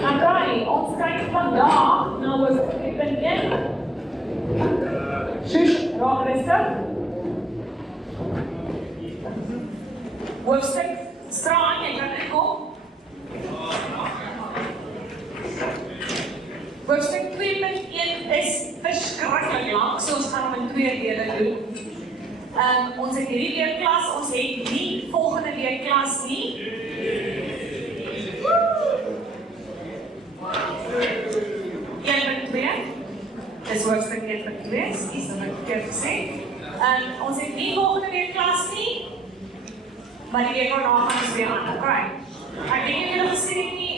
Okay, ons kyk vandag na hoofstuk 3.1. Shush, raak rustig. Hoofstuk, straan, jy kan inkom. Hoofstuk 2.1 is verskriklik lang, so ons gaan hom in 2 dele doen. Ons het hierdie week klas, ons het nie volgende week klas nie. 1.2, dis hoofstuk 1.2, is dat ek verkeerd gesê. Ons het nie volgende week klas nie, maar die week waarna gaan ons weer aan, okay. Ek denk julle gesê nie,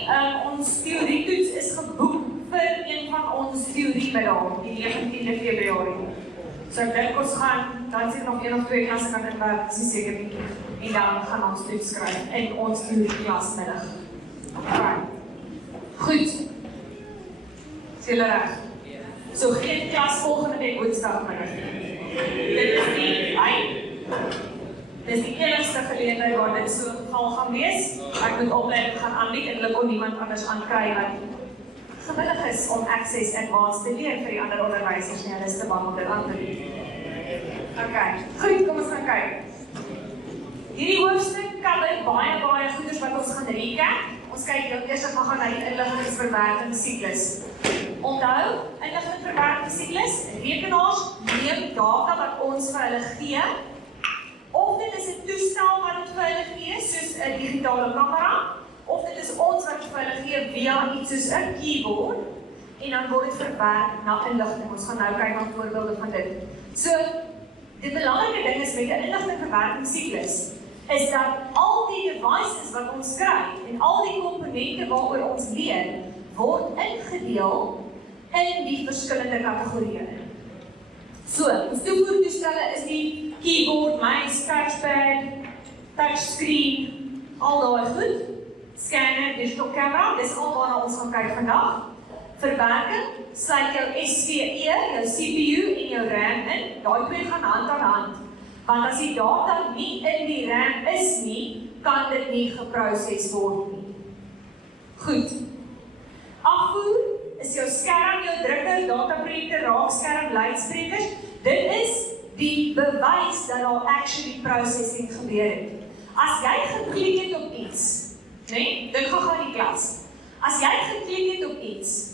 ons theorietoets is geboek vir een van ons theoriemiddag, die 19de Februarie. So ek dink ons gaan, dan sê nog 1 of 2 klasse kan dit werk, dis nie seker nie. En dan gaan ons toets skryf in ons theorieklasmiddag. Okay. Goed. Is julle reg? So geen klas volgende week woensdagmiddag. Dit is die enigste geleentheid waar dit so geval gaan wees. Ek moet opleiding gaan aanbied en hulle kon niemand anders aankry wat gewillig is om Access Advanced te leer vir die ander onderwysers nie. Hulle is te bang om dit aan te doen. Okay, goed, kom ons gaan kyk. Hierdie hoofstuk cover baie goeders wat ons gaan recap. Ons kyk heel eers gaan na die inliggingsverwerking siklus. Onthou, inliggingsverwerking siklus, rekenaars neem data wat ons vir hulle gee. Of dit is 'n toestel wat dit vir hulle gee, soos 'n digitale kamera, of dit is ons wat vir hulle gee via iets soos 'n keyboard, en dan word dit verwerk na inligting. Ons gaan nou kyk na voorbeelde van dit. So, die belangrike ding is met 'n inligtingverwerking siklus, is dat al die devices wat ons kry, en al die komponente waaroor ons leer, word ingedeel in die verskillende kategorieë. So, ons toevoertoestelle is die keyboard, mouse, touchpad, touchscreen, al daai goed. Scanner, digital camera, dis al waarna ons gaan kyk vandag. Verwerking, sluit jou SVE, jou CPU en jou RAM in. Daai twee gaan hand aan hand. Want as die data nie in die RAM is nie, kan dit nie geproses word nie. Goed. Afvoer is jou skerm, jou drukker, dataprojektor, raakskerm, luidsprekers. Dit is die bewys dat daar actually processing gebeur het. As jy geklik het op iets, nee, dit gaan in die klas. As jy geklik het op iets,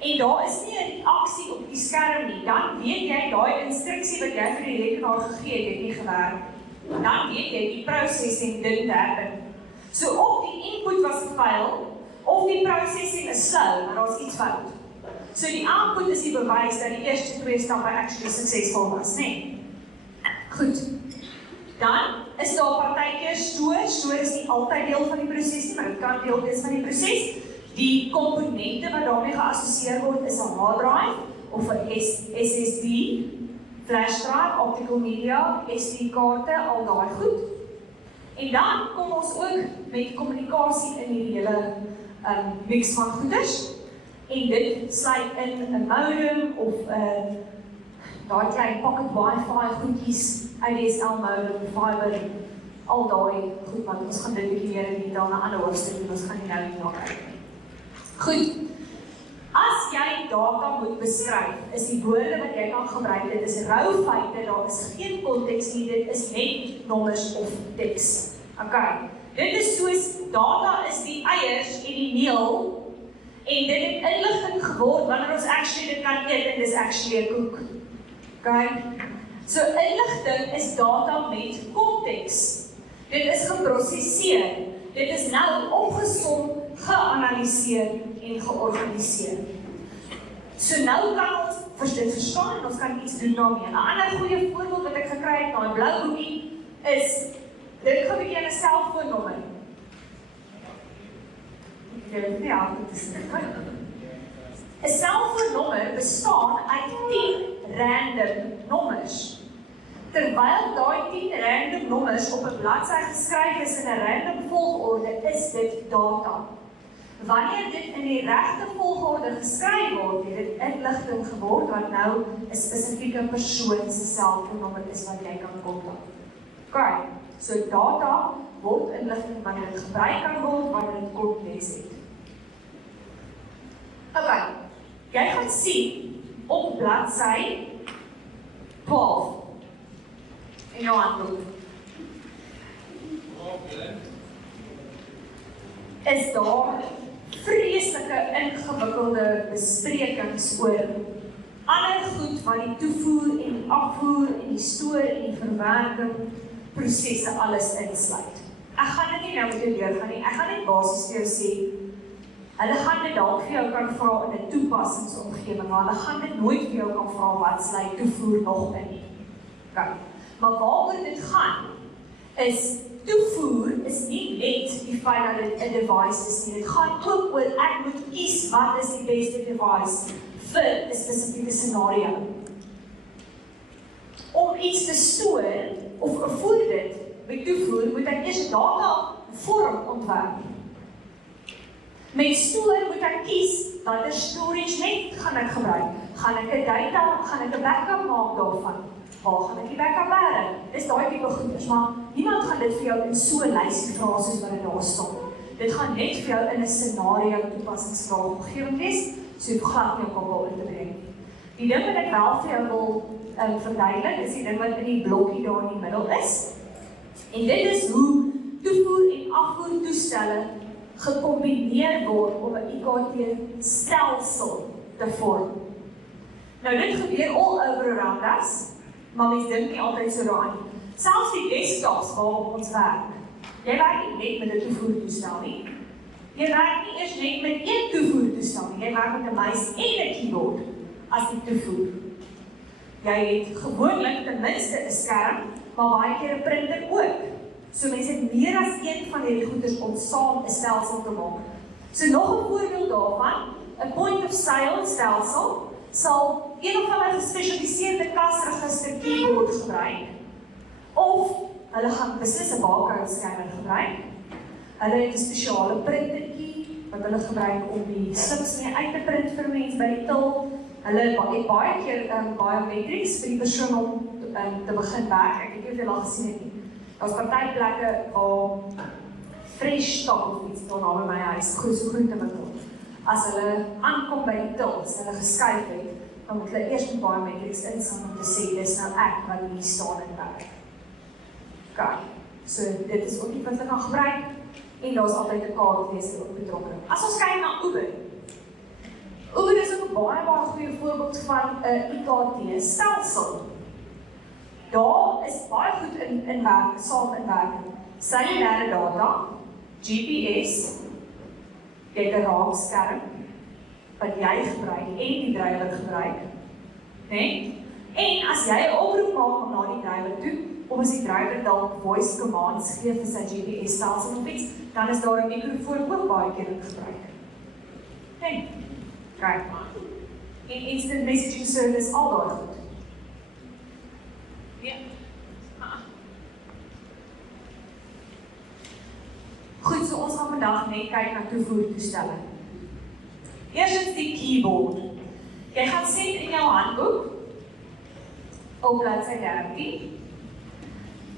en daar is nie 'n reaksie op die skerm nie, dan weet jy daai instruksie wat jy vir die rekenaar gegee het nie gewerk. Dan weet jy die processing didn't happen. So of die input was gefail, of die processing is slow, maar daar is iets fout. So die output is die bewys dat die eerste 2 stappe actually suksesvol was, nee. Goed. Dan is daar partykeer stoor is nie altyd deel van die proses nie, maar dit kan deel wees van die proses. Die komponente wat daarmee geassosieer word is 'n hard drive of 'n SSD, flash drive, optical media, SD-kaarte, al daai goed. En dan kom ons ook met kommunikasie in die hele mix van goeders. En dit sluit in 'n modem of daai klein pocket wifi goedjies, ADSL modem, fiber, al daai goed wat ons gaan dit bietjie meer in detail na ander hoofstukke, ons gaan nie nou hierna kyk. Goed. As jy data moet beskryf, is die woorde wat jy kan gebruik, dit is rou feite, daar is geen konteks nie, dit is net nommers of teks. Okay. Dit is soos data is die eiers en die meel, en dit het inligting geword wanneer ons actually dit kan eet en dis actually 'n koek. Okay? So inligting is data met konteks. Dit is geprosesseer. Dit is nou opgesom, geanalyseer en georganiseer. So nou kan ons dit verstaan en ons kan iets doen daarmee. 'n ander goeie voorbeeld wat ek gekry het na 'n blou boekie is dit gaan 'n bietjie 'n selfoonnommer. Ja, dit is 'n selfoonnommer bestaan uit 10 random nommers. Terwyl daai 10 random nommers op 'n bladsy geskryf is in 'n random volgorde, is dit data. Wanneer dit in die regte volgorde geskryf word, het dit inligting geword wat nou 'n spesifieke persoon se selfoonnommer is wat jy kan kontak. Okay, so data word inligting wanneer dit gebruik kan word, wanneer dit konteks het. gaan sien op bladsy 12 in jou handboek. Is daar vreeslike ingewikkelde besprekings oor alle goed wat die toevoer en die afvoer en die stoor en die verwerking prosesse alles insluit. Ek gaan dit nie nou met jou deurgaan nie, ek gaan net basies vir jou sê, hulle gaan dit dalk vir jou kan vra in 'n toepassingsomgewing, maar hulle gaan dit nooit vir jou kan vra wat sluit toevoer nog in nie. Okay. Maar waaroor dit gaan, is toevoer is nie net die feit dat dit 'n device is nie. Dit gaan ook oor ek moet kies wat is die beste device vir 'n spesifieke scenario. Om iets te stoor of voor dit met toevoer moet ek eers data vorm ontwerp. Met stoor moet ek kies watter storage net gaan ek gebruik. Gaan ek 'n backup maak daarvan? Waar gaan ek die backup bære? Dis daai tipe goeders, maar niemand gaan dit vir jou in so 'n lysie vra soos wat dit daar staan. Dit gaan net vir jou in 'n scenario toepassingsvraag omgewing wees, so jy glad nie op kapal in te bring. Die ding wat ek wel vir jou wil verduidelik, is die ding wat in die blokkie daar in die middel is. En dit is hoe toevoer en afvoer toestelle gecombineer word om 'n IKT-stelsel te vorm. Nou dit gebeur all over around us, maar mens dink nie altyd so daaraan nie. Selfs die desktops waarop ons werk. Jy werk nie net met 'n toevoertoestel nie. Jy werk nie eers net met een toevoertoestel nie. Jy werk met 'n muis en 'n keyboard as die toevoer. Jy het gewoonlik ten minste 'n skerm, maar baie keer 'n printer ook. So mense het meer as een van hierdie goeders om saam 'n stelsel te maak. So nog 'n voorbeeld daarvan, 'n point of sale stelsel sal een of ander gespesialiseerde kasregister keyboard gebruik, of hulle gaan beslis 'n barcode scanner gebruik. Hulle het 'n spesiale printertjie wat hulle gebruik om die slips mee uit te print vir mense by die til. Hulle het baie keer biometrics vir die persoon om te begin werk. Ek het nie veel al gesien het nie. Daar's party plekke waar fresh stock of iets daar naby my huis, so groentewinkel. As hulle aankom by die til, as hulle geskuif het, dan moet hulle eers met biometrics insit om te sê, dis nou ek wat hier staan en werk. Okay, so dit is ook iets wat hulle kan gebruik, en daar's altyd 'n kaartleser ook betrokke. As ons kyk na Uber. Uber is ook 'n baie goeie voorbeeld van 'n IKT-stelsel. Daar is baie goed in werk, saam in werking. Cellulaire data, GPS, jy het 'n raamskerm wat jy gebruik en die drywer gebruik. Nee? En as jy 'n oproep maak na die drywer toe, of as die drywer dalk voice commands gee vir sy GPS-stelsel of iets, dan is daar 'n mikrofoon ook baie keer in gebruik. Nee? Kyk maar. En instant messaging service, al daai goed. Ja. Goed, so ons gaan vandag net kyk na toevoertoestelle. Eerstens die keyboard. Jy gaan sien in jou handboek, op bladsy 13,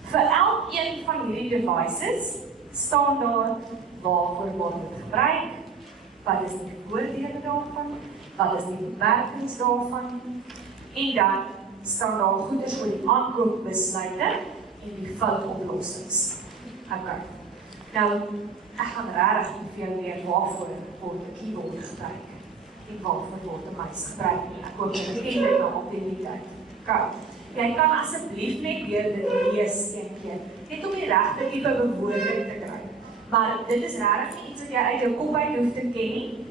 vir elkeen van hierdie devices staan daar waarvoor word dit gebruik, wat is die voordele daarvan, wat is die beperkings daarvan, en dan staan daar goeders oor die aankoopbesluite en die foutoplossings. Okay. Nou, ek gaan regtig vir jou leer waarvoor word 'n keyboard gebruik en waarvoor word 'n muis gebruik. Ek hoop jy ken dit nou op die tyd. Okay. Jy kan asseblief net weer dit lees een keer, net om die regte tipe bewoording te kry. Maar dit is regtig nie iets wat jy uit jou kop uit hoef te ken nie,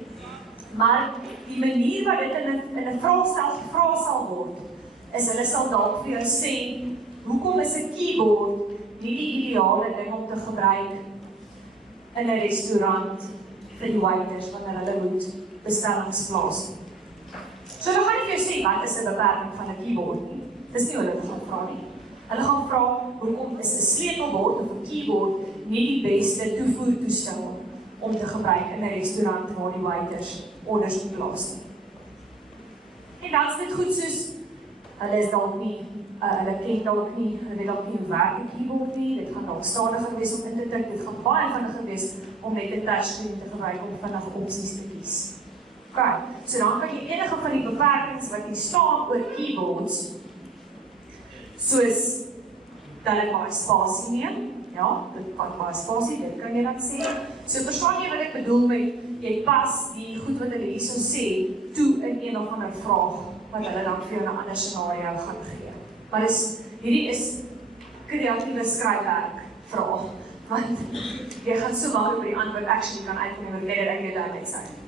maar die manier wat dit in 'n vraestel gevra sal word, is hulle sal dalk vir jou sê, hoekom is 'n keyboard nie die ideale ding om te gebruik in 'n restaurant vir die waiters wanneer hulle moet bestellings plaas. So dan gaan ek vir jou sê, wat is 'n beperking van 'n keyboard nie? Dis nie wat hulle gaan vra nie. Hulle gaan vra, hoekom is 'n sleutelbord of 'n keyboard nie die beste toevoertoestel om te gebruik in 'n restaurant waar die waiters orders moet plaas nie. En dan is dit goed soos, hulle is dalk nie, hulle ken dalk nie, hulle weet dalk nie hoe werk 'n keyboard nie, dit gaan dalk stadiger wees om in te druk, dit gaan baie vinniger wees om net 'n touchscreen te gebruik om vinnig opsies te kies. Okay, so dan kan jy enige van die beperkings wat hier staan oor keyboards, soos dat dit baie spasie neem, ja, dit vat baie spasie, dit kan jy dan sê. So verstaan jy wat ek bedoel met, jy pas die goed wat hulle hierso sê, toe in een of ander vraag, wat hulle dan vir jou 'n ander scenario gaan gee. Maar hierdie is kreatiewe skryfwerk vraag, want jy gaan so maklik by die antwoord actually kan uitkom en net uit jou duidelik sy.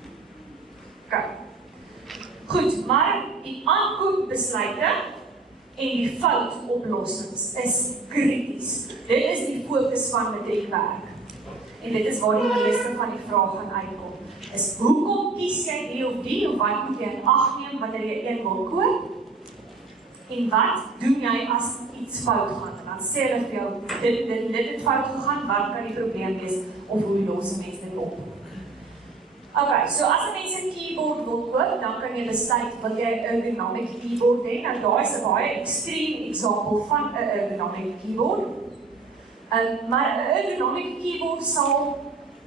Okay. Goed, maar die aankoopbesluite en die foutoplossings is krities. Dit is die fokus van matriekwerk. En dit is waar die meeste van die vrae gaan uitkom. Is hoekom kies jy die of die, of wat moet jy in ag neem wanneer jy een wil koop? En wat doen jy as iets fout gaan? En dan sê hulle vir jou, dit het fout gegaan, wat kan die probleem wees, of hoe los mense dit op? Okay, so as 'n mens 'n keyboard wil koop, dan kan jy besluit wil jy 'n ergonomic keyboard hê. Nou daar is 'n baie extreme example van 'n ergonomic keyboard. Maar 'n ergonomic keyboard sal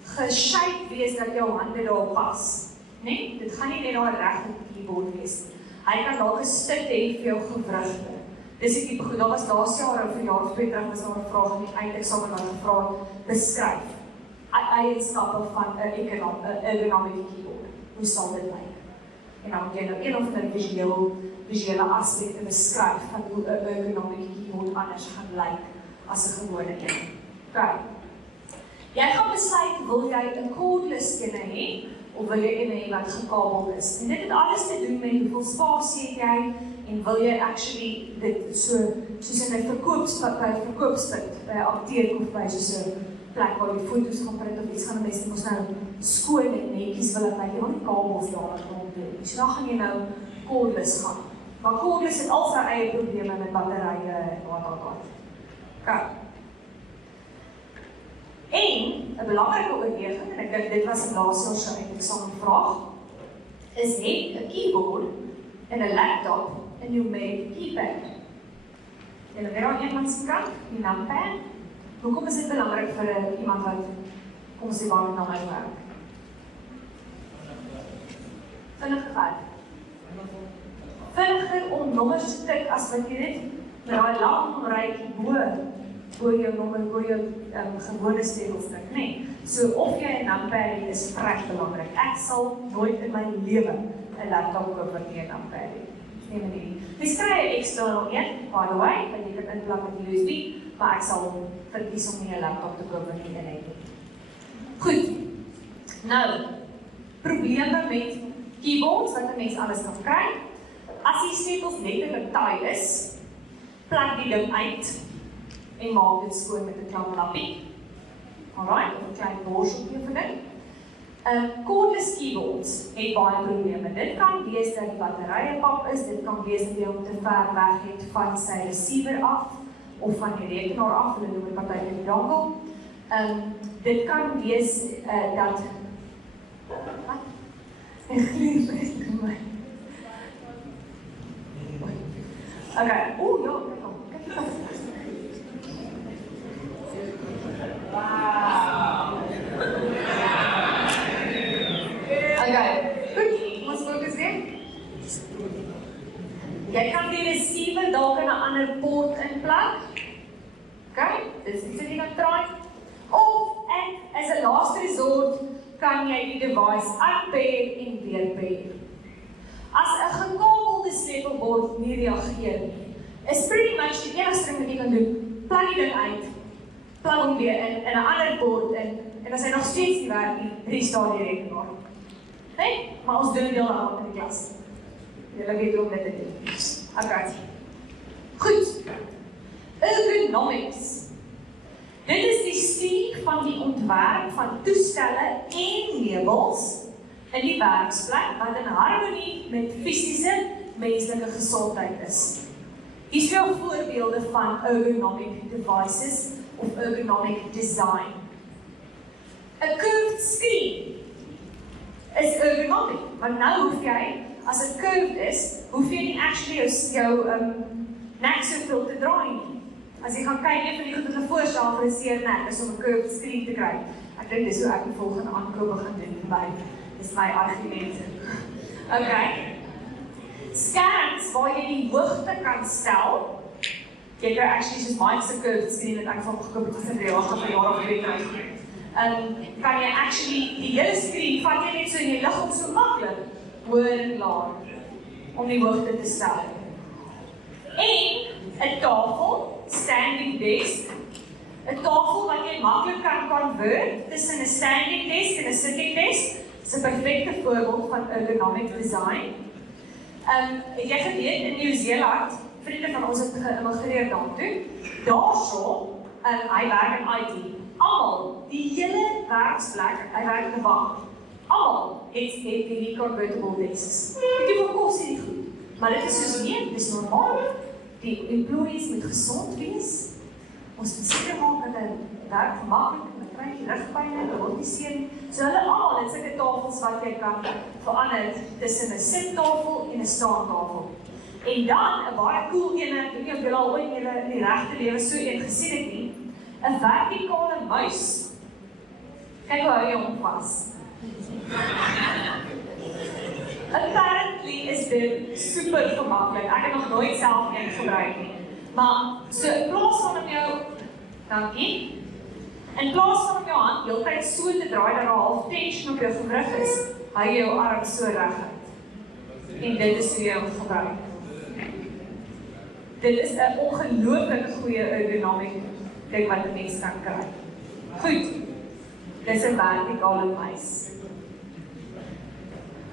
geshape wees dat jou hande daar pas. Nee, dit gaan nie net daar 'n regte keyboard wees. Hy kan dalk 'n stuk hê vir jou gewrigte. Dis die tipe goed. Daar was laas jaar of 'n jaar of 2 terug was daar 'n vraag in die eindeksamen wat gevra beskryf eienskappe van 'n ergonomic keyboard. Hoe sal dit lyk? En dan moet jy nou een of ander visuele aspekte beskryf van hoe 'n ergonomic keyboard anders gaan lyk as 'n gewone een. Okay. Jy gaan besluit, wil jy 'n cordless een hê of wil jy een hê wat gekabeld is? En dit het alles te doen met hoeveel spasie het jy en wil jy actually dit soos in 'n verkoopspunt by 'n apteek of by soos 'n plek waar jy foto's gaan print of iets gaan mense mos nou skoon en netjies wil lyk, jy wil nie kabels daar rond doen. So dan gaan jy nou cordless gaan. Maar cordless het al sy eie probleme met batterye en wat. Okay. En 'n belangrike oorweging, en ek dink dit was 'n laasjaar se eindeksamevraag, is het 'n keyboard en 'n laptop 'n numeric keypad. En dan weer iemand se kant, die numpad. Hoekom is dit belangrik vir iemand wat kom sê waar met nou werk? Vinniger om nommers te tik as wat jy dit met daai lang rykie bo jou nommer, bo jou gewone stelsel, nee. So of jy 'n numpad het is vrek belangrik. Ek sal nooit in my lewe 'n laptop koop wat nie 'n numpad het. Nee, nee. Dis kry 'n external een, by the way, wat jy kan inplak met die USB, maar ek sal verkies om nie 'n laptop te koop wat nie een het. Goed. Nou, probleme met keyboards wat 'n mens alles kan kry. As die sleutels letterlik taai is, plak die ding uit en maak dit skoon met 'n klein lappie. Alright, of 'n klein borseltjie vir dit. Cordless keyboards het baie probleme. Dit kan wees dat die batterye pap is, dit kan wees dat jy hom te ver weg het van sy receiver af of van die rekenaar af, hulle noem dit partykeer die dongle. Dit kan wees dat wat? Ek glo vreeslik vir my. Okay, ja, kyk hom. Wow. Okay, goed, ons fokus weer. Jy kan die receiver dalk in 'n ander port inplak. Okay, dis iets wat jy kan try. Of as 'n last resort kan jy die device unpair en weer pair. As 'n gekabelde sleutelbord nie reageer nie, is pretty much die enigste ding wat jy kan doen, plak die ding uit, plak hom weer in 'n ander bord in, en as hy nog steeds nie werk nie, restart die rekenaar. Nee, maar ons doen dit heel laat in die klas. Julle weet hoe om dit te doen. Okay. Goed. Ergonomics. Dit is die studie van die ontwerp van toestelle en meubels in die werksplek wat in harmonie met fisiese menslike gesondheid is. Hier is veel voorbeelde van ergonomic devices of ergonomic design. 'n Curved screen is ergonomic, want nou hoef jy, as dit curved is, hoef jy nie actually jou nek soveel te draai nie. As jy gaan kyk, een van die goed wat 'n voorstel vir 'n seer nek is om 'n curved screen te kry. Ek dink dis hoe ek die volgende aankope gaan doen by Dis my argumente. Okay. Skerms waar jy die hoogte kan stel. Jy kan actually soos my se curved screen wat ek van gekoop het vir die jaar of 2 terug. Kan jy actually die hele screen vat jy net so in jou liggaam so maklik hoër en laag om die hoogte te stel. En 'n tafel, standing desk. 'n Tafel wat jy maklik kan convert tussen 'n standing desk en 'n sitting desk. Dis 'n perfekte voorbeeld van ergonomic design. Het jy geweet in Nieu-Seeland, vriende van ons het geïmmigreer daartoe, daarso, hy werk in IT. Almal, die hele werksplek, hy werk in 'n bank. Almal het hierdie convertible desks. Weet jy wat kos hierdie goed? Maar dit is soos nee, dit is normaal. Die employees moet gesond wees. Ons moet seker maak dat hulle werk gemaklik en hulle kry nie rugpyn en rotisering. So hulle almal het sulke tafels wat jy kan verander tussen 'n sittafel en 'n staantafel. En dan 'n baie cool een, ek weet nie of julle al ooit in die regte lewe so een gesien het nie, 'n vertikale muis. Kyk hoe hou jy hom vas. Apparently is dit super gemaklik. Ek het nog nooit self een gebruik nie. Maar so in plaas van om jou, dankie, in plaas van om jou hand heeltyd so te draai dat daar 'n half tension op jou gewrig is, hou jy jou arm so reguit. En dit is hoe jy hom gebruik. Dit is 'n ongelooflik goeie ergonomic ding wat 'n mens kan kry. Goed. Dis 'n vertikale muis.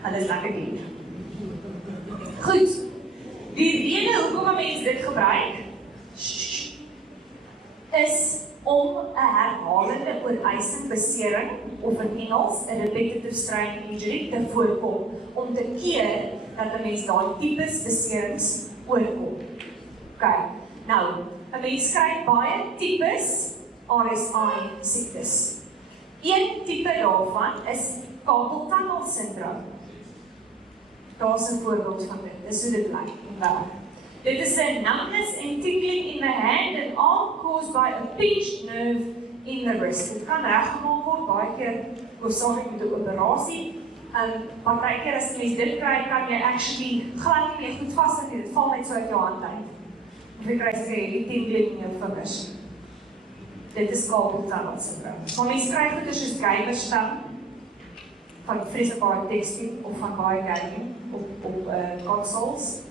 En dis lekker duur. Goed. Die rede hoekom 'n mens dit gebruik is om 'n herhalende oorwysing besering of in Engels 'n repetitive strain injury te voorkom om te keer dat 'n mens daai tipes beserings oorkom. Okay. Nou, 'n mens kry baie tipes RSI siektes. Een tipe daarvan is carpal tunnel syndroom. Daar's 'n voorbeeld van dit. Dis hoe dit lyk en werk. Dit is 'n numbness and tingling in the hand and arm caused by a pinched nerve in the wrist. Dit kan reggemaak word baie keer hoofsaaklik met 'n operasie. Partykeer as jy dit kry, kan jy actually glad nie meer goed vashou nie. Dit val net so uit jou hand uit. Of jy kry hierdie tingling in jou vingers. Dit is carpal tunnel syndroom. Maar mens kry goeie soos geimerstam van vreeslik baie tekstil of van baie gaming op consoles.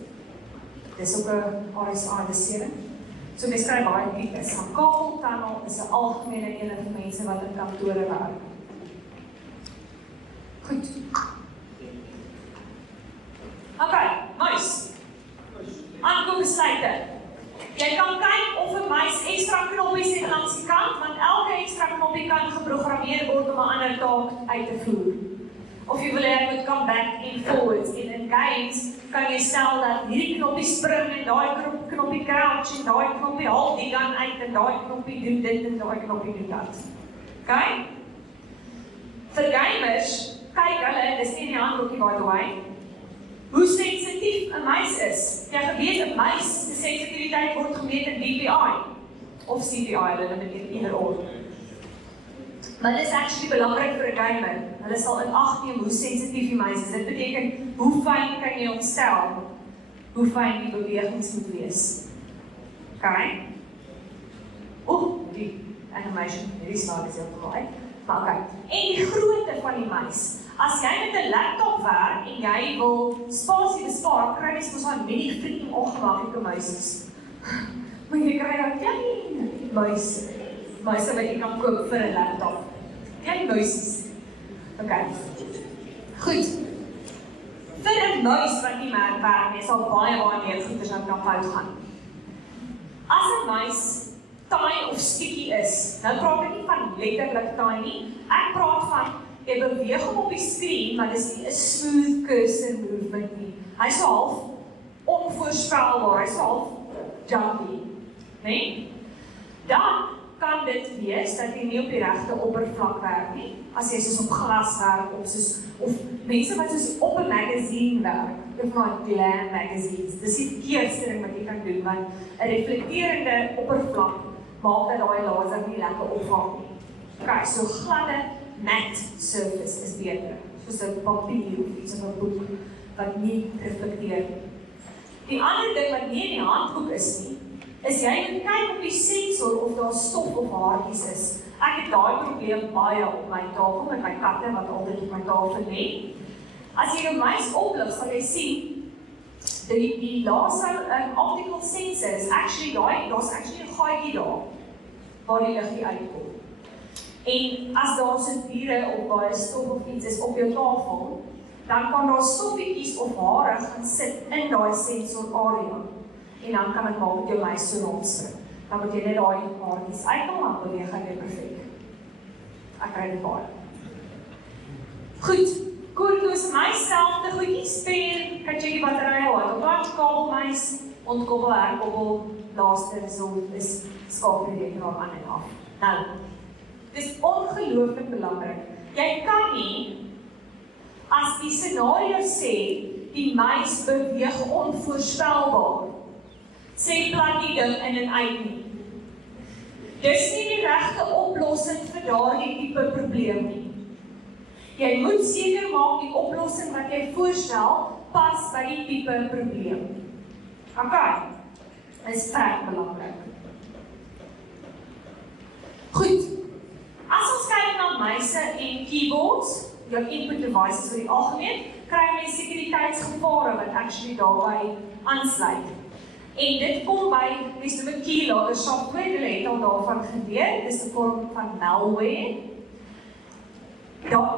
Dis ook 'n RSI besering. So mens kry baie tipes. Van carpal tunnel is 'n algemene een vir mense wat in kantore werk. Goed. Okay, muis. Aankoopbesluite. Jy kan kyk of 'n muis ekstra knoppies het langs die kant, want elke ekstra knoppie kan geprogrammeer word om 'n ander taak uit te voer. Of jy wil hê hy moet come back and forwards. En in games kan jy stel dat hierdie knoppie spring en daai knoppie crouch en daai knoppie haal die gun uit en daai knoppie doen dit en daai knoppie doen dat. Okay? Vir gamers, kyk hulle, dis nie in die handboekie by the way, hoe sensitief 'n muis is. Jy geweet 'n muis se sensitiwiteit word gemeet in DPI of CPI, hulle met either or. Maar dit is actually belangrik vir 'n gamer. Hulle sal in ag neem hoe sensitief die muis is. Dit beteken hoe fyn kan jy omstel, hoe fyn die bewegings moet wees. Okay? Die animation, hierdie slide is heeltemal uit. Maar okay. En die grootte van die muis. As jy met 'n laptop werk en jy wil spasie bespaar, kry jy mos 'n mini freaking ongemaklike muis. Maar jy kry dan klein muise wat jy kan koop vir 'n laptop. Klein muisies. Okay. Goed. Vir 'n muis wat nie meer werk nie, sal baie meer goeders wat kan fout gaan. As 'n muis taai of sticky is, nou praat ek nie van letterlik taai nie. Ek praat van jy beweeg hom op die skerm, maar dis nie 'n smooth cursor movement nie. Hy's so half onvoorspelbaar, hy's so half junky, nee? Dan kan dit wees dat jy nie op die regte oppervlak werk nie. As jy soos op glas werk of mense wat soos op 'n magazine werk, of maar glam magazines. Dis die verkeerdste ding wat jy kan doen, want 'n reflekterende oppervlak maak dat daai laser nie lekker opvang nie. Okay, so gladde matte surface is beter. soos 'n papier of iets of 'n boek wat nie reflekteer nie. Die ander ding wat nie in die handboek is nie, is jy moet kyk op die sensor of daar stof of haartjies is. Ek het daai probleem baie op my tafel met my katte wat altyd op my tafel lê. As jy jou muis oplig, sal jy sien die laser optical sensor is actually daar's actually 'n gaatjie daar waar die lig uitkom. En as daar so diere of baie stof of iets is op jou tafel, dan kan daar stoffietjies of hare gaan sit in daai sensor area. En dan kan dit maak met jou muis so rondspring. Dan moet jy net daai haartjies uitkom, dan beweeg hy weer perfek. Ek kry dit baie. Goed, koordloos myself, die goedjies, pen, katjie batterye, wat kabelmuis, ontkoppel, herkoppel, laaste result is skakel die rekenaar aan en af. Nou, dis ongelooflik belangrik. Jy kan nie, as die scenario sê, die muis beweeg onvoorspelbaar, sê plat die ding in en uit nie. Dis nie die regte oplossing vir daardie tipe probleem nie. Jy moet seker maak die oplossing wat jy voorstel pas by die tipe probleem. Okay, is vrek belangrik. Goed, as ons kyk na muise en keyboards, jou input devices vir die algemeen, kry jy sekuriteitsgevare wat actually daarbey aansluit. En dit kom by, mens noem 'n keylogger software, julle het al daarvan geleer, dis 'n vorm van malware.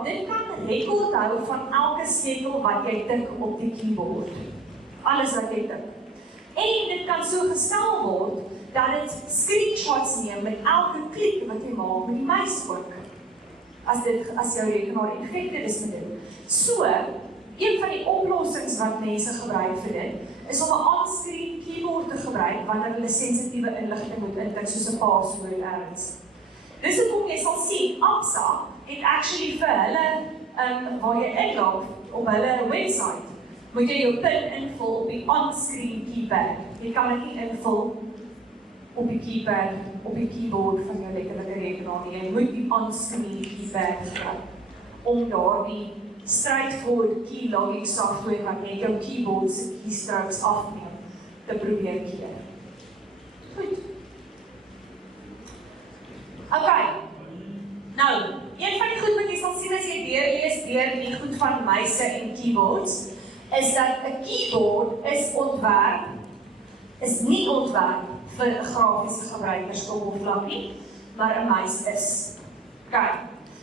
Dit kan rekord hou van elke sleutel wat jy tik op die keyboard. Alles wat jy tik. En dit kan so gestel word, dat dit screenshots neem met elke klik wat jy maak met die muis ook. As jou rekenaar infected is met dit. So, een van die oplossings wat mense gebruik vir dit, is om 'n on-screen keyboard te gebruik wanneer hulle sensitiewe inligting moet intik, soos 'n password ergens. Dis hoekom jy sal sien, APSA het actually vir hulle, waar jy inlog op hulle website, moet jy jou PIN invul op die on-screen keypad. Jy kan dit nie invul op die keypad, op die keyboard van jou letterlike rekenaar nie. Jy moet die on-screen keypad gebruik om daardie straightforward keylogging software wat net jou keyboard se keystrokes afneem, te probeer keer. Goed. Okay. Nou, een van die goed wat jy sal sien as jy lees deur die goed van muise en keyboards, is dat 'n keyboard is nie ontwerp vir 'n grafiese gebruikerskoppervlak nie, maar 'n muis is. Okay.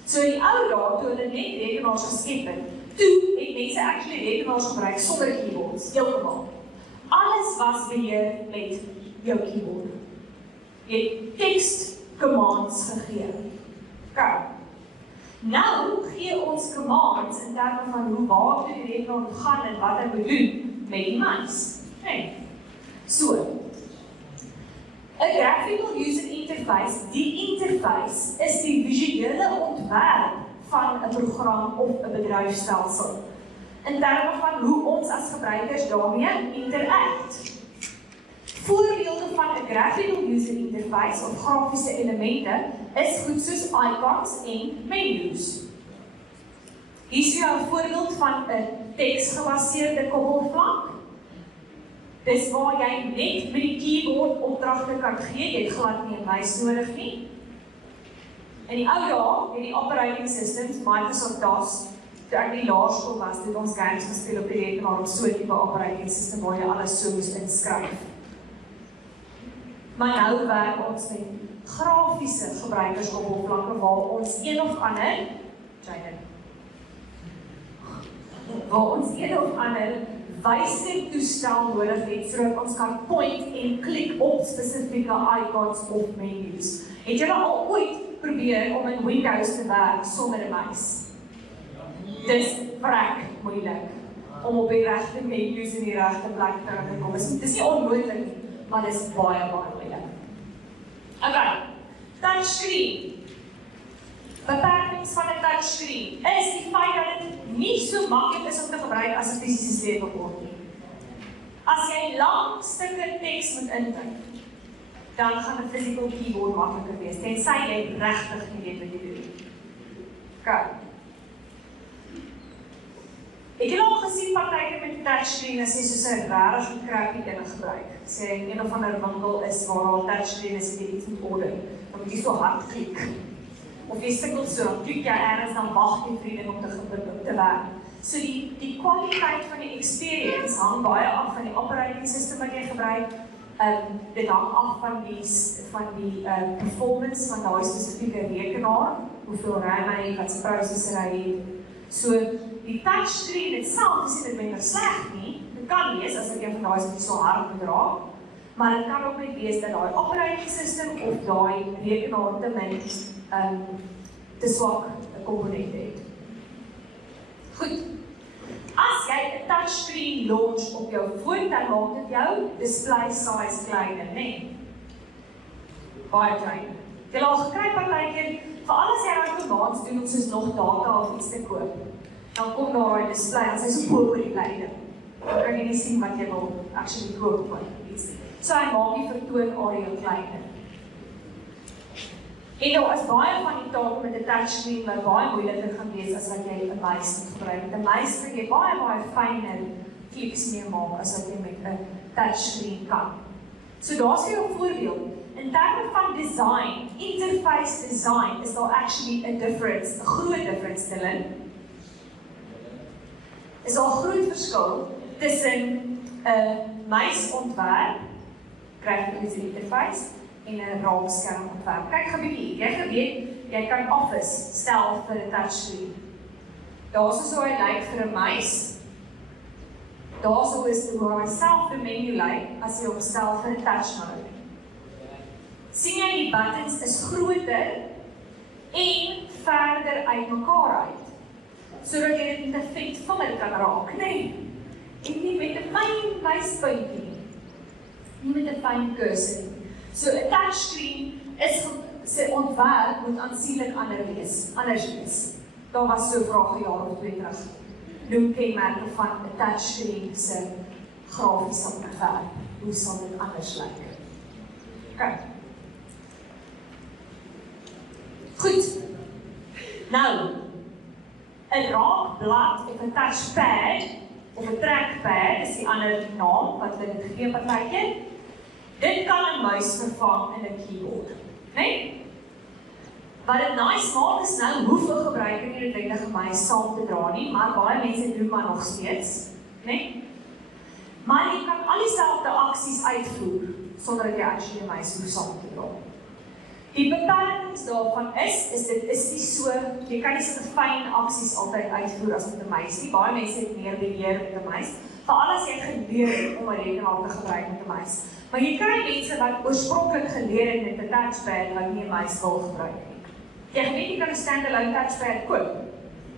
So in die ou dae, toe hulle net rekenaars geskep het, toe het mense actually rekenaars gebruik sonder keyboards, heeltemal. Alles was beheer met jou keyboard. Jy het text commands gegee. Okay. Nou gee ons commands in terme van hoe waar die rekenaar gaan en wat hy moet doen met die muis. Okay. So, 'n graphical user interface, die interface is die visuele ontwerp van 'n program of 'n bedryfstelsel. In terme van hoe ons as gebruikers daarmee interact. Voorbeelde van 'n graphical user interface of grafiese elemente is goed soos icons en menus. Hier is 'n voorbeeld van 'n teksgebaseerde koppelvlak. Dis waar jy net met die keyboard opdragte kan gee, jy het glad nie 'n muis nodig nie. In die ou dae het die operating systems, Microsoft DOS, toe ek die laerskool was, het ons games gespeel op die rekenaar op so 'n tipe operating system waar jy alles so moes inskryf. Maar nou werk ons met grafiese gebruikerskoppervlakke waar ons een of ander wystertoestel nodig het sodat ons kan point en klik op spesifieke icons of menus. Het julle al ooit probeer om in Windows te werk sonder 'n muis? Dis vrek moeilik om op die regte menus in die regte plek te kom. Dis nie onmoontlik nie, maar dis baie moeilik. Okay, touchscreen. Beperkings van 'n touchscreen is die feit dat dit nie so maklik is om te gebruik as 'n fisiese sleutelbord nie. As jy lang stukke teks moet intik, dan gaan 'n physical keyboard makliker wees, tensy jy regtig nie weet wat jy doen. Okay. sien partykeer met die touchscreen as jy soos 'n regtig crappy ding gebruik. Sê een of ander winkel is waar al touchscreen is, jy iets moet order. Dan moet jy so hard klik. Of jy sukkel so, dan klik jy ergens, dan wag jy vir die ding om te werk. So die kwaliteit van die experience hang baie af van die operating system wat jy gebruik. Dit hang af van die performance van daai spesifieke rekenaar, hoeveel RAM hy het, wat se processor hy het. So die touchscreen itself is dit minder sleg nie. Dit kan wees as ek een van daai is so hard moet raak, maar dit kan ook net wees dat daai operating system of daai rekenaar te swak 'n komponent het. Goed. As jy 'n touchscreen launch op jou foon, dan maak dit jou display size kleiner, nee. Baie klein. Jy al gekry partykeer, veral as jy automaats doen om soos nog data of iets te koop, dan kom daar die display en sy so bo oor die leiding. Dan kan jy nie sien wat jy wil actually koop of iets. So hy maak die vertoon area kleiner. En daar is baie van die take met 'n touchscreen wat baie moeiliker gaan wees as wat jy 'n muis moet gebruik. Met 'n muis kan jy baie fynner kliks mee maak as wat jy met 'n touchscreen kan. So daar's vir 'n voorbeeld. In terme van design, interface design, is daar actually 'n difference, 'n groot difference daarin. Is daar 'n groot verskil tussen 'n muisontwerp, graphic user interface, en 'n raakskerm ontwerp. Kyk gou bietjie, jy geweet, jy kan Office stel vir 'n touchscreen. Daar's so hy lyk vir 'n muis. Daar's is hoe hy selfde menu lyk as jy hom stel vir 'n touch mode. Sien jy die buttons is groter en verder uit mekaar uit, sodat jy dit met 'n vet vinger kan raak, nee. En nie met 'n fyn muispuntie nie met 'n fyn cursor nie. So 'n touchscreen is sy ontwerp moet aansienlik anders wees. Daar was so 'n vraag 'n jaar of 2 terug. Noem kenmerke van 'n touchscreen se grafiese ontwerp. Hoe sal dit anders lyk? Okay. Goed. Nou, 'n raakblad of 'n touchpad of 'n trackpad is die ander naam wat hulle dit gegee partykeer. Dit kan 'n muis vervang in 'n keyboard, né? Wat dit nice maak is nou hoef 'n gebruiker nie noodwendig 'n muis saam te dra nie, maar baie mense doen maar nog steeds, né? Maar jy kan al dieselfde aksies uitvoer sonder dat jy actually 'n muis hoef saam te dra. Die beperkings daarvan is dit is nie so, jy kan nie so fyn aksies altyd uitvoer as met 'n muis nie. Baie mense het meer beheer met 'n muis, veral as jy geleer het om 'n rekenaar te gebruik met 'n muis. Maar jy kry mense wat oorspronklik geleer het met 'n touchpad wat nie 'n muis wil gebruik nie. Jy weet jy kan 'n standalone touchpad koop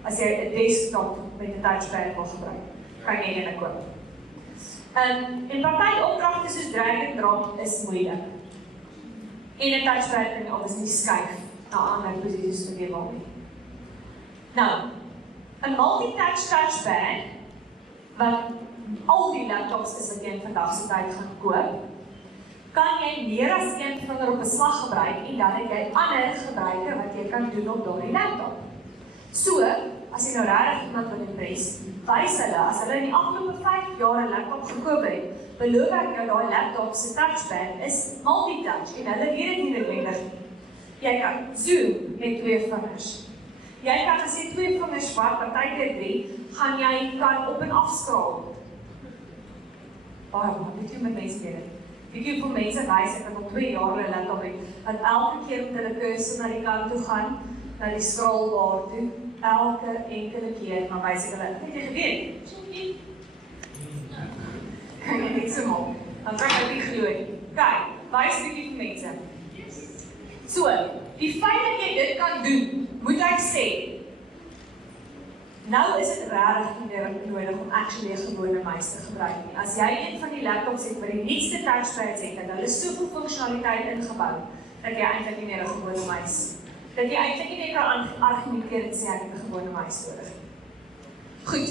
as jy 'n desktop met 'n touchpad wil gebruik. Kan jy dit koop. En party opdragte soos drag and drop is moeilik. En 'n touchpad kan jy obviously nie skuif na ander posisies toe wil nie. Nou, 'n multi-touch touchpad wat al die laptops is wat jy vandag se tyd gaan koop, kan jy meer as een vinger op 'n slag gebruik en dan het jy ander gebruike wat jy kan doen op daardie laptop. So, as jy nou regtig iemand wil impress, wys hulle as hulle in die afgelope 5 jaar 'n laptop gekoop het, beloof ek jou daai laptop se touchpad is multi-touch en hulle weet dit nie noodwendig nie. Jy kan zoom met 2 vingers. Jy kan as jy 2 vingers vat, partykeer 3, gaan jy kan op en afskraal. Baie weet jy met mense weet dit. Weet jy hoeveel mense wys ek al 2 jaar 'n laptop het, wat elke keer met hulle cursor na die kant toe gaan, na die scrollbar toe, elke enkele keer, maar wys ek hulle, het jy geweet? Kan jy net so maak, dan kan jy nie glo nie. Kyk, wys bietjie vir mense. So, die feit dat jy dit kan doen, moet ek sê, nou is dit regtig nie nodig om actually 'n gewone muis te gebruik nie. As jy een van die laptops het wat die nuutste touchpads het, en hulle is soveel funksionaliteit ingebou, dat jy eintlik nie meer 'n gewone muis, dat jy eintlik nie meer kan argumenteer en sê ek het 'n gewone muis nodig. Goed,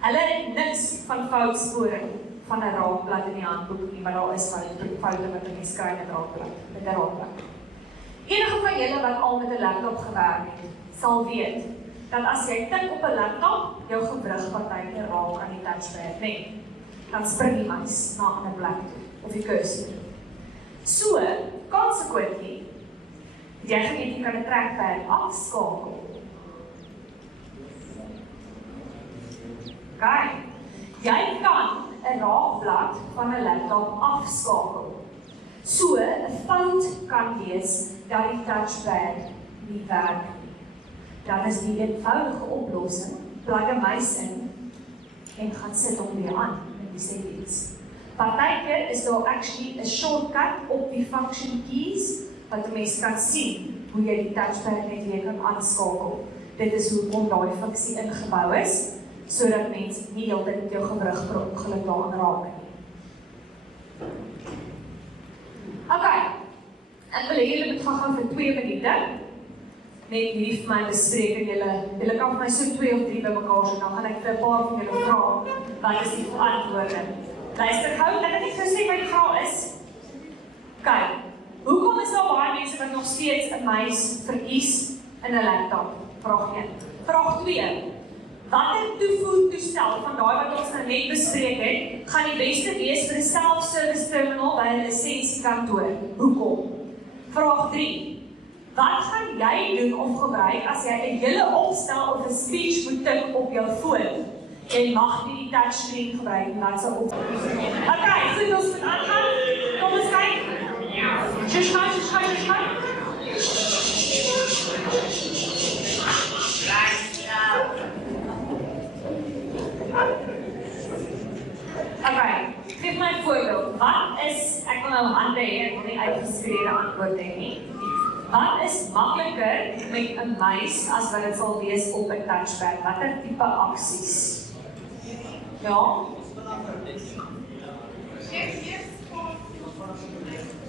hulle het niks van foutspore van 'n raakblad in die handboek nie, maar daar is foute wat 'n mens kry met 'n raakblad. Enige van julle wat al met 'n laptop gewerk het, sal weet dat as jy tik op 'n laptop, jou gewrig partykeer raak aan die touchpad, nee. Dan spring die muis na 'n ander plek toe, of die cursor. So, consequently, jy geweet jy kan 'n trackpad afskakel. Okay. Jy kan 'n raakblad van 'n laptop afskakel. So, 'n fout kan wees dat die touchpad nie werk nie. Dan is die eenvoudige oplossing, plug 'n muis in en gaan sit hom weer aan in die settings. Partykeer is daar actually 'n shortcut op die function keys wat 'n mens kan sien hoe jy die touchpad net weer kan aanskakel. Dit is hoekom daai funksie ingebou is, sodat mense nie heeltyd met jou gewrig per ongeluk daaraan raak nie. Okay, ek wil hê julle moet gaan vir 2 minute net hierdie vir my bespreek en julle kan vir my so 2 of 3 bymekaar sit, dan gaan ek vir 'n paar van julle vra wat is die antwoorde. Luister gou, ek het nie gesê wat die vraag is. Kyk, hoekom is daar baie mense wat nog steeds 'n muis verkies in 'n laptop? Vraag 1. Vraag 2. Watter toevoertoestel van daai wat ons nou net bespreek het, gaan die beste wees vir 'n self-service terminal by 'n lisensiekantoor? Hoekom? Vraag 3. Wat gaan jy doen of gebruik as jy 'n hele opstel of 'n speech moet tik op jou foon? Jy mag nie die touchscreen gebruik nie, wat sal op. Okay, goed, ons moet aangaan. Kom ons kyk. Shush. Okay, geef my 'n voorbeeld. Wat is, ek wil nou hande hê, ek wil nie uitgeskrewe antwoord hê nie. Wat is makliker met 'n muis as wat dit sal wees op 'n touchpad? Watter tipe aksies? Ja?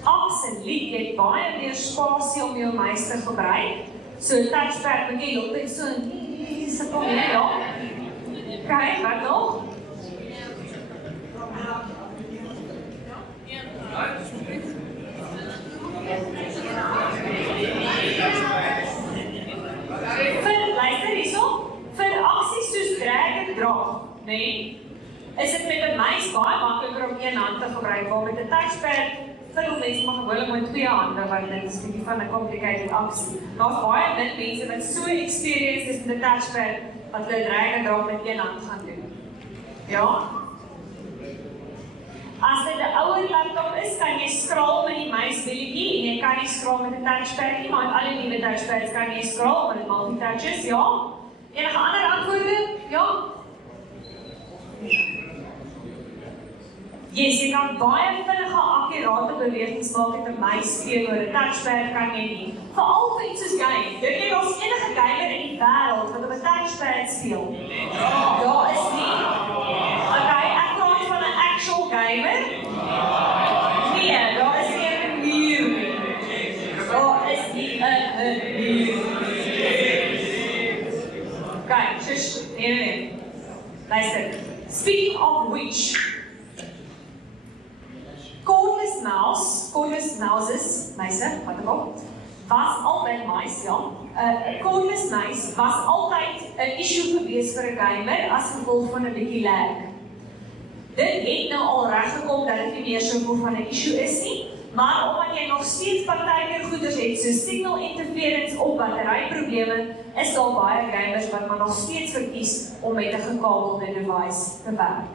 Absoluut, jy het baie meer spasie om jou muis te gebruik. So 'n touchpad moet jy heeltyd so sit om hier, ja. Kyk, wat nog? Luister hierso, vir aksies soos drag en drop, nee, is dit met 'n muis baie makliker om een hand te gebruik, waar met 'n touchpad vir mense mag gewoonlik met 2 hande, want dit is 'n bietjie van 'n complicated aksie. Daar's baie min mense wat so experienced is met 'n touchpad wat hulle drag en drop met een hand gaan doen. Ja? As dit 'n ouer laptop is, kan jy scroll met die muisbilletjie en jy kan nie scroll met 'n touchpad nie, want alle nuwe touchpads kan jy scroll met multi-touches, ja? Enige ander antwoorde? Ja? Yes, jy kan baie vinnige akkurate bewegings maak met 'n muis teenoor 'n touchpad kan jy nie. Veral vir iets soos game. Dink jy daar's enige gamer in die wêreld wat op 'n touchpad speel? Daar is nie. Okay, ek praat van 'n actual gamer. Nee, daar is nie 'n muur nie. Daar is nie 'n muur. Okay, shush, nee. Luister. Speaking of which, cordless mouses, muise, wat ook, was altyd mice, ja. 'n Cordless mouse was altyd 'n issue gewees vir 'n gamer as gevolg van 'n bietjie lag. Dit het nou al reggekom dat dit nie meer so van 'n issue is nie, maar omdat jy nog steeds partykeer goeders het, so signal interference of batteryprobleme, is daar baie gamers wat maar nog steeds verkies om met 'n gekabelde device te werk.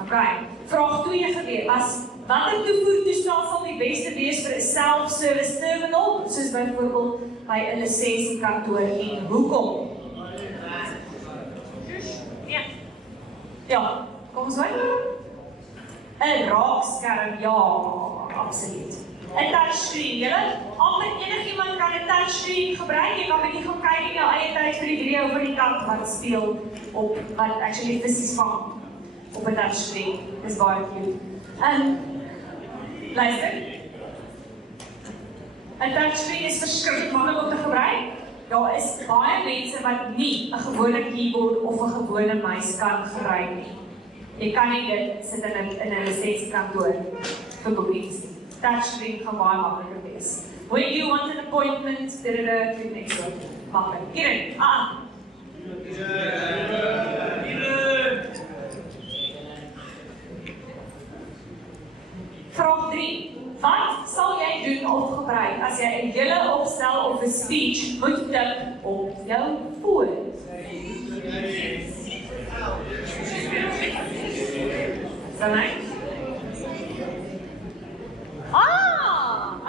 Okay, vraag 2 gewees was, watter toevoertoestel sal die beste wees vir 'n self-service terminal, soos byvoorbeeld by 'n lisensiekantoor en hoekom? Ja, kom ons hoor. 'n raakskerm, ja, absoluut. 'n touchscreen, julle, amper enigiemand kan 'n touchscreen gebruik. Jy kan bietjie gaan kyk in jou eie tyd vir die video oor die kant wat speel op, wat actually fisies vang op 'n touchscreen. Dis baie cute. Luister. 'n touchscreen is verskriklik maklik om te gebruik. Daar is baie mense wat nie 'n gewone keyboard of 'n gewone muis kan gebruik nie. Jy kan nie dit sit in 'n lisensiekantoor vir publiek. Touchscreen gaan baie makliker wees. When you want an appointment, dit next one. maklik. Hierin, Vraag 3. Wat sal jy doen of gebruik as jy 'n hele opstel of 'n speech moet tik op jou foon? Sanai?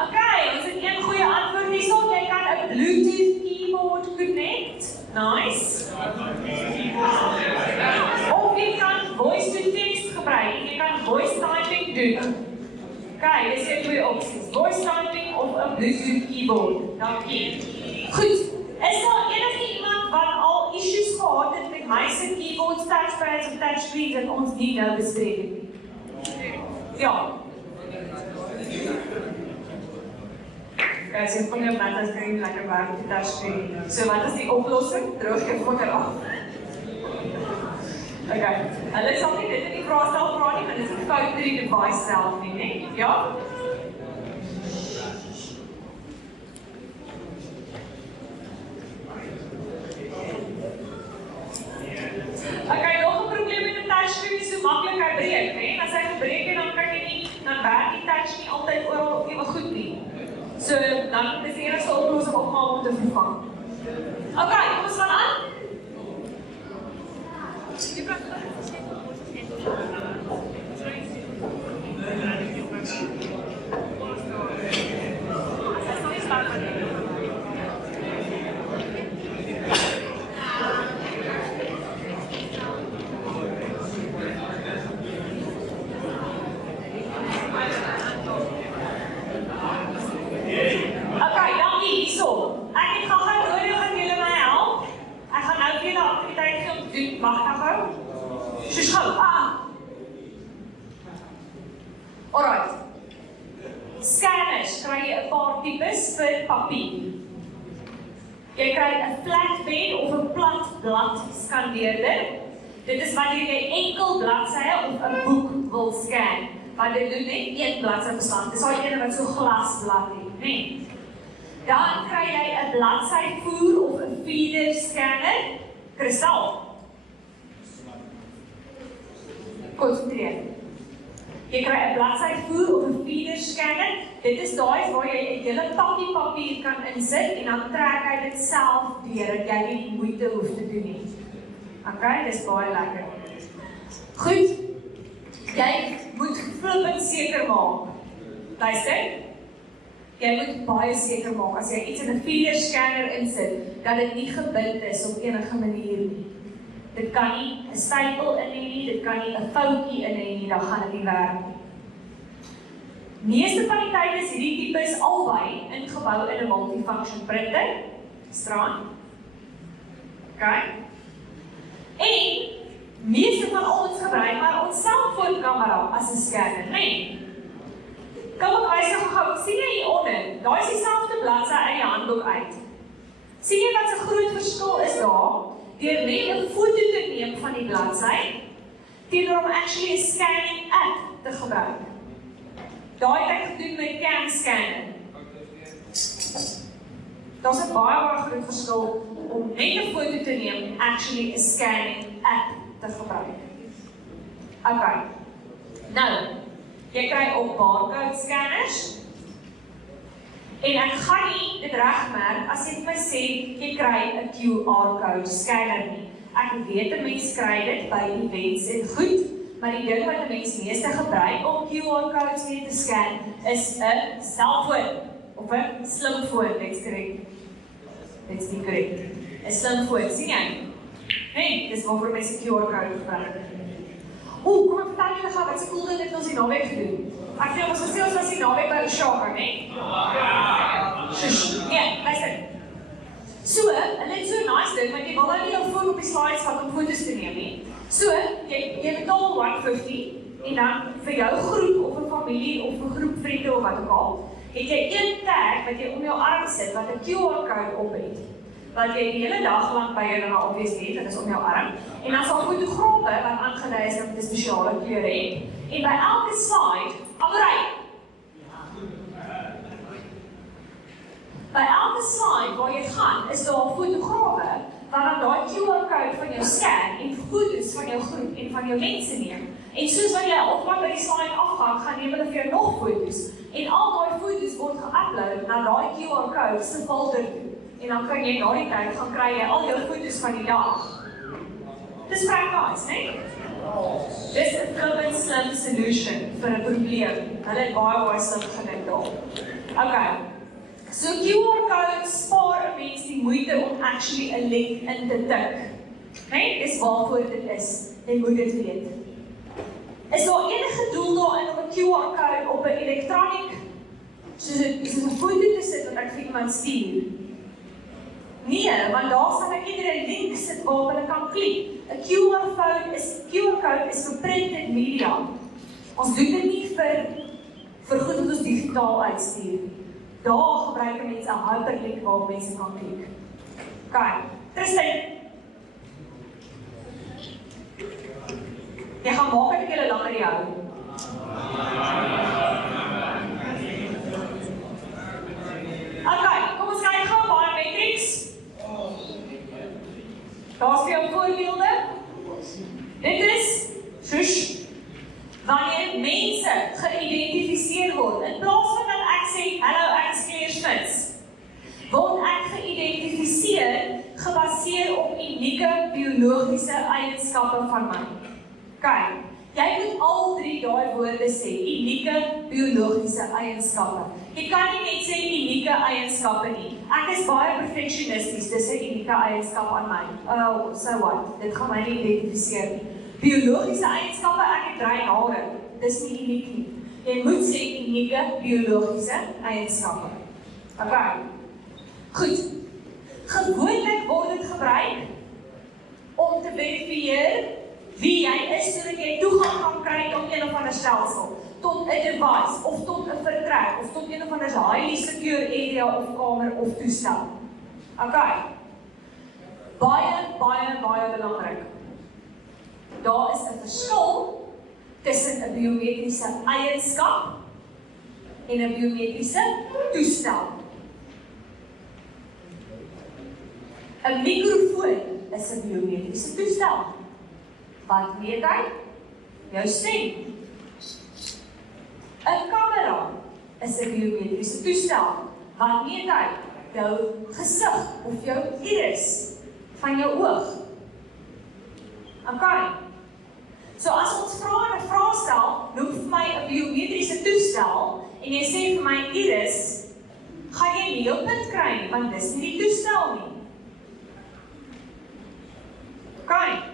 Okay, ons het een goeie antwoord hierso. Jy kan 'n Bluetooth keyboard connect. Nice. Of jy kan voice to text gebruik. Jy kan voice typing doen. Okay, dis hier twee opsies. Voice typing of 'n Bluetooth keyboard. Dankie. Goed. Is daar enige iemand wat al issues gehad het met muise, keyboards, touchpads of touchscreens en ons nie nou bespreek het nie? Ja. Okay, so van jou matters kan jy lekker werk met die touchscreen. So wat is die oplossing? Droog jou vinger af. Okay, hulle sal nie dit in die vraestel vra nie, want dit is 'n fout met die device self nie, né? Ja? Okay, nog 'n probleem met 'n touchscreen is so maklik hy breek, né? As hy gebreek het, dan kan jy nie, dan werk die touch nie altyd oral ewe goed nie. So, dan is die enigste oplossing om te vervang. Okay, kom ons gaan aan. Alright. Scanners kry jy 'n paar tipes vir papier. Jy kry 'n flatbed of 'n platblad skandeerder. Dit is wanneer jy enkel bladsye of 'n boek wil scan. Want dit doen net een bladsy bestand. Dis daai een wat so glasblad het, né? Dan kry jy 'n bladsyvoer of 'n feeder scanner. Kristal. Konsentreer. Jy kry 'n bladsyvoer of 'n feeder scanner. Dit is daai waar jy 'n hele pakkie papier kan insit en dan trek hy dit self deur dat jy nie die moeite hoef te doen nie. Okay, dis baie lekker. Goed. Jy moet flippend seker maak. Luister. Jy moet baie seker maak as jy iets in 'n feeder scanner insit dat dit nie gebind is op enige manier nie. Dit kan nie 'n stapel in hê nie, dit kan nie 'n foutjie in hê nie, dan gaan dit nie werk nie. Meeste van die tyd is hierdie tipes albei ingebou in 'n multifunction printer. Straan. Okay. En meeste van ons gebruik maar ons selfoonkamera as 'n scanner, né? Kom ek wys jou gou, sien jy hieronder? Daai is dieselfde bladsy uit die handboek uit. Sien jy wat 'n groot verskil is daar? Deur net 'n foto te neem van die bladsy, teenoor om actually 'n scanning app te gebruik. Daai het ek gedoen met Cam Scanner. Daar's 'n baie groot verskil om net 'n foto te neem en actually 'n scanning app te gebruik. Okay. Nou, jy kry ook barcode scanners. En ek gaan nie dit regmerk as jy my sê jy kry 'n QR-code scanner nie. Ek weet 'n mens kry dit by events en goed, maar die ding wat 'n mens meeste gebruik om QR-codes mee te scan is 'n selfoon of 'n slimfoon, dit's korrek. Dit's nie korrek. 'n Slimfoon, sien jy? Nee, dis waarvoor mense QR-code gebruik. Kom ek vertel julle gou wat se cool ding het ons die naweek gedoen. Ek het ons gesê ons was die naweek by die Shaker, né? Nee, luister. So, hulle het so 'n nice ding, want jy wil nou nie jou foon op die slides vat om foto's te neem nie. So, jy betaal $150 en dan vir jou groep of 'n familie of 'n groep vriende of wat ook al, het jy een tag wat jy om jou arm sit wat 'n QR-code op het. Wat jy die hele dag lank by jou dan obviously het, dit is om jou arm. En dan sal fotograwe wat aangedui is met 'n spesiale kleur het. En by elke slide, alright. By elke slide waar jy gaan, is daar 'n fotograwe wat dan daai QR-code van jou scan en foto's van jou groep en van jou mense neem. En soos wat jy opmaak by die slide afgaan, gaan neem hulle vir jou nog foto's. En al daai foto's word geupload na daai QR-code se folder toe. En dan kan jy na die tyd gaan kry jy al jou foto's van die dag. Dis baie nice, né? Dis 'n flippin' slim solution vir 'n probleem. Hulle het baie slim gedink daar. Okay. So QR-code spaar 'n mens die moeite om actually 'n link in te tik. Né? Dis waarvoor dit is. Jy moet dit weet. Is daar enige doel daarin om 'n QR-code op 'n elektroniek soos 'n foto te sit wat ek vir iemand stuur? Nee, want daar sal ek eerder 'n link sit waarop hulle kan klik. 'n QR-code is vir printed media. Ons doen dit nie vir goed wat ons digitaal uitstuur. Daar gebruik mense 'n hyperlink waarop mense kan klik. Okay, Tristan. Jy gaan maak dat ek julle langer hou. Okay, kom ons kyk gou baie matriks. Daar's vir jou voorbeelde. Dit is wanneer mense geïdentifiseer word. In plaas van dat ek sê, hallo, ek is Claire Schmitz, word ek geïdentifiseer gebaseer op unieke biologiese eienskappe van my. Kyk, jy moet al 3 daai woorde sê, unieke biologiese eienskappe. Jy kan nie net sê unieke eienskappe nie. Ek is baie perfectionisties, dis 'n unieke eienskap aan my. Oh, so what? Dit gaan my nie identifiseer nie. Biologiese eienskappe, ek het 3 hare. Dis nie uniek nie. Jy moet sê unieke biologiese eienskappe. Okay. Goed. Gewoonlik word dit gebruik om te verifieer wie jy is sodat jy toegang kan kry tot een of ander stelsel, tot 'n device of tot 'n vertrek of tot een of ander highly secure area of kamer of toestel. Okay. Baie belangrik. Daar is 'n verskil tussen 'n biometriese eienskap en 'n biometriese toestel. 'n Mikrofoon is 'n biometriese toestel. Wat weet hy? Jou stem. 'n Kamera is 'n biometriese toestel. Wat weet hy? Jou gesig of jou iris van jou oog. Okay. So as ons vra 'n vraestel, noem vir my 'n biometriese toestel en jy sê vir my iris, gaan jy nie jou punt kry nie, want dis nie die toestel nie. Okay.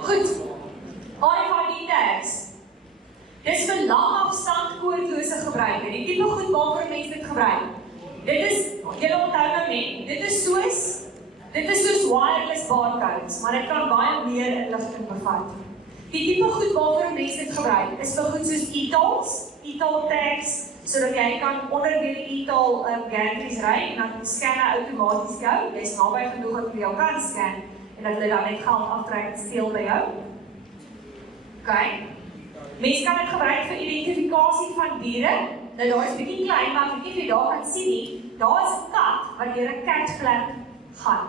Goed. RFID tags. Dis vir langafstand koordlose gebruike. Die tipe goed waarvoor mense dit gebruik. Dit is, julle onthou nou net, dit is soos wireless barcodes, maar dit kan baie meer inligting bevat. Die tipe goed waarvoor mense dit gebruik, is vir goed soos e-tolls, tags, sodat jy kan onder die e-toll gantries ry, en dan scan hy outomaties jou, jy is naby genoeg dat jy jou kan scan, en dat hulle dan net geld aftrek en steel by jou. Okay. Mense kan dit gebruik vir identifikasie van diere. Nou daar is bietjie klein, maar ek weet nie of jy daar kan sien nie, daar is 'n kat wat deur 'n cat flap gaan.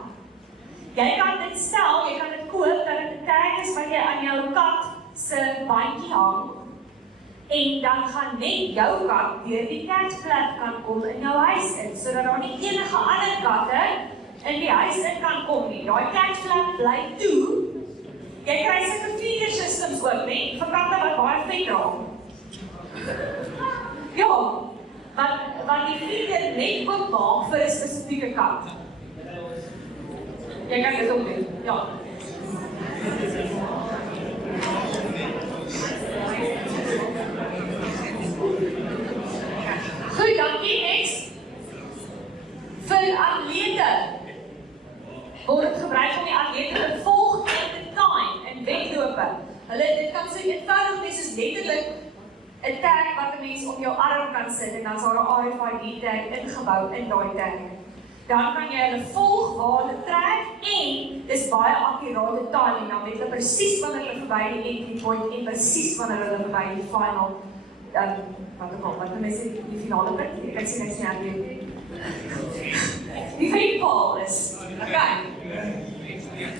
Jy kan dit stel, jy kan dit koop, dat dit 'n tag is wat jy aan jou kat se bandjie hang, en dan gaan net jou kat deur die cat flap kan kom in jou huis in, sodat daar nie enige ander katte in die huis in kan kom nie. Daai cat flap bly toe. Jy kry sulke feeder systems ook, nee, vir katte wat baie vet raak. Ja, want die feeder net oopmaak vir 'n spesifieke kat. Jy kan dit ook doen, ja. Goed, dankie, next. Vir atlete word dit gebruik om die atlete te volg in the time in wedlope. Dit kan so eenvoudig wees soos letterlik 'n tag wat 'n mens op jou arm kan sit en dan is daar 'n RFID tag ingebou in daai tag. dan kan jy hulle volg waar hulle trek en dis baie akkurate timing, dan weet hulle presies wanneer hulle verby die entry point en presies wanneer hulle verby die final, wat mense die finale punt, ek kan sê niks nie aan die veldpaal is,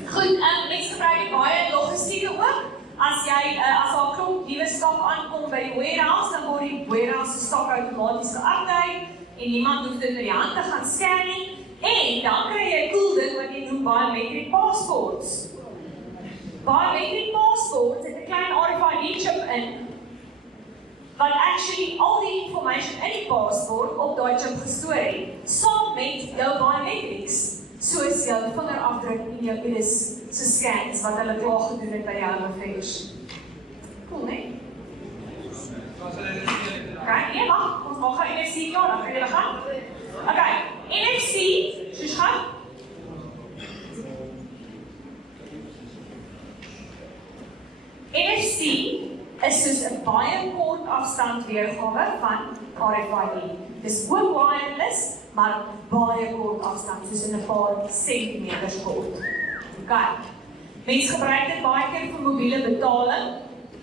Goed, mense gebruik baie logistieke ook, as daar klomp nuwe stok aankom by die warehouse, dan word die warehouse se stok outomaties geupdate, en niemand hoef dit met die hand te gaan scan nie, en dan kry jy 'n cool ding wat jy noem biometric passports. Biometric passports het 'n klein RFID chip in, wat actually al die information in die paspoort op daai chip gestoor het, saam met jou biometrics, soos jou vingerafdruk en jou iris se scans wat hulle klaar gedoen het by die Home Affairs. Cool, nee? Nee, wacht, ons mag gaan NFC klaar, dan kan julle gaan. NFC, soos gaan. NFC is soos 'n baie kort afstand weergawe van RFID. Dis ook wireless, maar baie kort afstand, soos in 'n paar sentimeters kort. Mense gebruik dit baie keer vir mobiele betaling,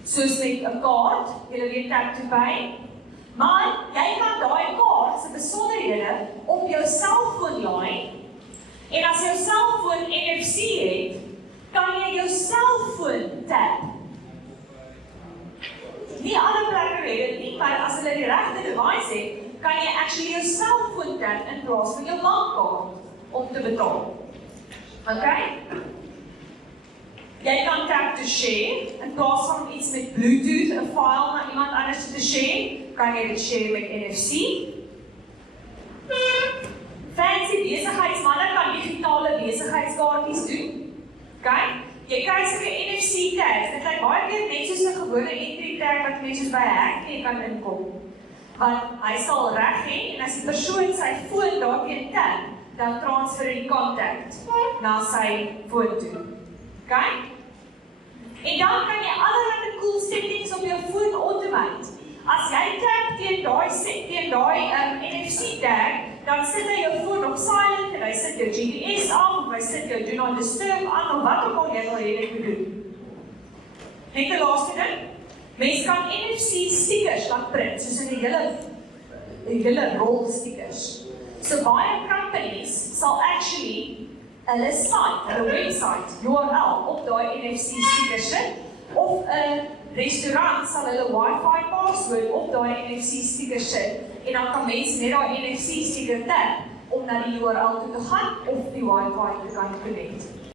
soos met 'n kaart, julle weet tap to pay. Maar jy kan daai kaart se besonderhede op jou selfoon laai, en as jou selfoon NFC het, kan jy jou selfoon tap. Nie alle plekke het dit nie, maar as hulle die regte device het, kan jy actually jou selfoon tap in plaas van jou bankkaart om te betaal. Jy kan tap to share, in plaas van iets met Bluetooth, 'n file na iemand anders te share, kan jy dit share met NFC. Fancy besigheidsmanne kan digitale besigheidskaartjies doen. Jy kry sulke NFC tags, dit lyk baie keer net soos 'n gewone entry tag wat mense by 'n hek kan inkom. Want hy sal reg hê, en as die persoon sy foon daarteen tap, dan transfer die contact na sy foon toe. En dan kan jy allerlei cool settings op jou foon automate. As jy tap teen daai NFC tag, dan sit hy jou foon op silent, en hy sit jou GPS af, of hy sit jou do not disturb aan, of wat ook al jy wil hê dit moet doen. Net die laaste ding, mense kan NFC stickers laat print, soos in die hele rol stickers. So baie companies sal actually hulle site, hulle website, URL op daai NFC sticker sit, of 'n restaurant sal hulle Wi-Fi password op daai NFC sticker sit, en dan kan mense net daai NFC sticker tap om na die URL toe te gaan of die Wi-Fi te kan connect.